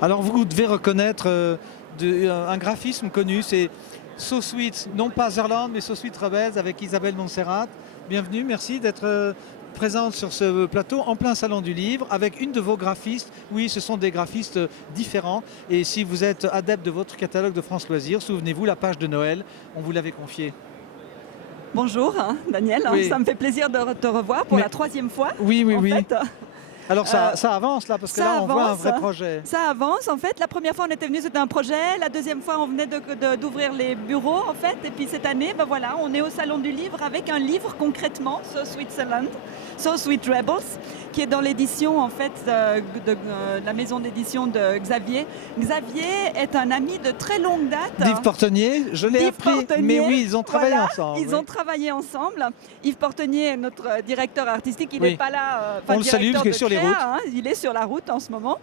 Alors vous devez reconnaître un graphisme connu, c'est So Sweet, non pas Zerland, mais So Sweet Rebels avec Isabelle Montserrat. Bienvenue, merci d'être présente sur ce plateau en plein salon du livre avec une de vos graphistes. Oui, ce sont des graphistes différents. Et si vous êtes adepte de votre catalogue de France Loisirs, souvenez-vous, la page de Noël, on vous l'avait confiée. Bonjour Daniel, Oui. Ça me fait plaisir de te revoir pour la troisième fois. Oui, oui, oui. Fait. Alors ça avance là, parce que là on voit un vrai projet. Ça avance en fait. La première fois on était venu, c'était un projet. La deuxième fois on venait d'ouvrir les bureaux en fait. Et puis cette année, ben voilà, on est au Salon du Livre avec un livre concrètement, So Switzerland, So Sweet Rebels, qui est dans l'édition en fait de la maison d'édition de Xavier. Xavier est un ami de très longue date. Yves Portenier, je l'ai appris, mais oui, ils ont travaillé ensemble. Ils ont travaillé ensemble. Yves Portenier, notre directeur artistique, il n'est pas là. On le salue parce qu'il est sur les routes. Hein, il est sur la route en ce moment.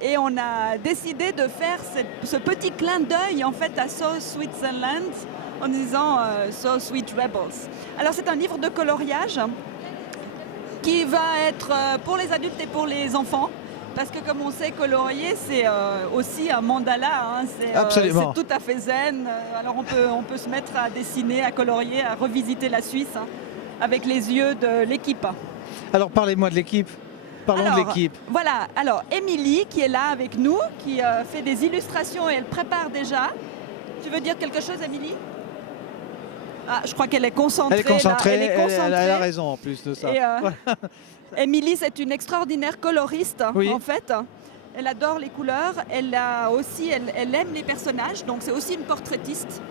Et on a décidé de faire ce petit clin d'œil en fait à So Switzerland en disant So Sweet Rebels. Alors c'est un livre de coloriage qui va être pour les adultes et pour les enfants. Parce que comme on sait, colorier, c'est aussi un mandala, hein, c'est tout à fait zen. Alors on peut se mettre à dessiner, à colorier, à revisiter la Suisse hein, avec les yeux de l'équipe. Alors parlez-moi de l'équipe. Parlons de l'équipe. Voilà, alors Émilie qui est là avec nous, qui fait des illustrations et elle prépare déjà. Tu veux dire quelque chose, Émilie ? Ah, je crois qu'elle est concentrée. Elle est concentrée, là. Elle est concentrée. Elle a raison en plus de ça. Émilie, c'est une extraordinaire coloriste en fait. Elle adore les couleurs, elle aime les personnages, donc c'est aussi une portraitiste.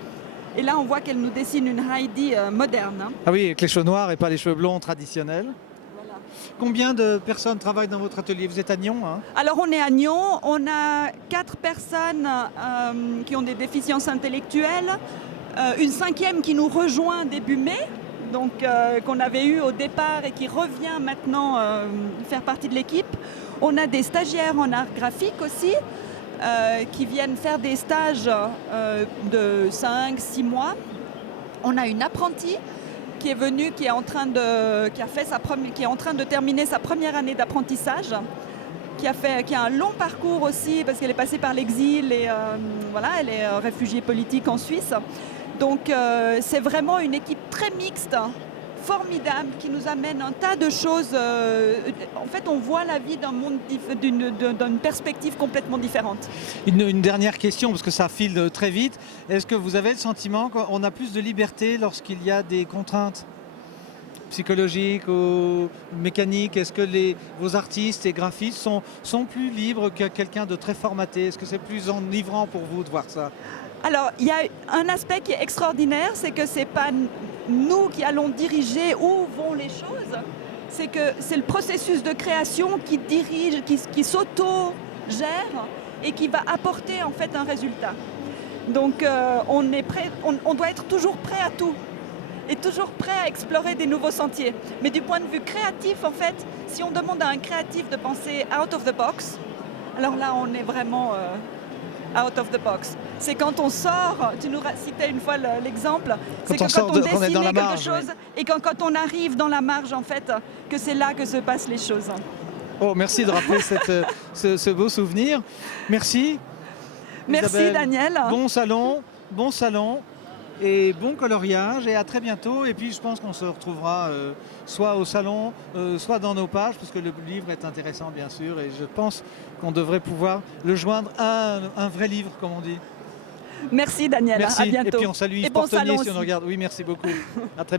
Et là, on voit qu'elle nous dessine une Heidi moderne. Hein. Ah oui, avec les cheveux noirs et pas les cheveux blonds traditionnels. Voilà. Combien de personnes travaillent dans votre atelier? Vous êtes à Nyon hein? Alors, on est à Nyon. On a 4 personnes qui ont des déficiences intellectuelles. Une 5e qui nous rejoint début mai. Donc qu'on avait eu au départ et qui revient maintenant faire partie de l'équipe. On a des stagiaires en art graphique aussi qui viennent faire des stages de 5-6 mois. On a une apprentie qui est venue, qui est en train de terminer sa première année d'apprentissage, qui a un long parcours aussi parce qu'elle est passée par l'exil et voilà, elle est réfugiée politique en Suisse. Donc c'est vraiment une équipe très mixte, formidable, qui nous amène un tas de choses. En fait, on voit la vie d'un monde d'une perspective complètement différente. Une dernière question, parce que ça file très vite. Est-ce que vous avez le sentiment qu'on a plus de liberté lorsqu'il y a des contraintes psychologiques ou mécaniques? Est-ce que vos artistes et graphistes sont plus libres que quelqu'un de très formaté? Est-ce que c'est plus enivrant pour vous de voir ça? Alors, il y a un aspect qui est extraordinaire, c'est que ce n'est pas nous qui allons diriger où vont les choses, c'est que c'est le processus de création qui dirige, qui s'auto-gère et qui va apporter en fait un résultat. Donc, on doit être toujours prêt à tout et toujours prêt à explorer des nouveaux sentiers. Mais du point de vue créatif, en fait, si on demande à un créatif de penser out of the box, alors là, on est vraiment... out of the box. C'est quand on sort, tu nous citais une fois l'exemple, c'est que quand on dessine quelque chose et quand on arrive dans la marge, en fait, que c'est là que se passent les choses. Oh, merci de rappeler ce beau souvenir. Merci. Merci Isabelle. Daniel. Bon salon et bon coloriage et à très bientôt. Et puis je pense qu'on se retrouvera soit au salon, soit dans nos pages, parce que le livre est intéressant bien sûr. Et je pense qu'on devrait pouvoir le joindre à un vrai livre, comme on dit. Merci Daniel, merci. À bientôt. Et puis on salue Yves Portenier si on regarde. Oui, merci beaucoup. À très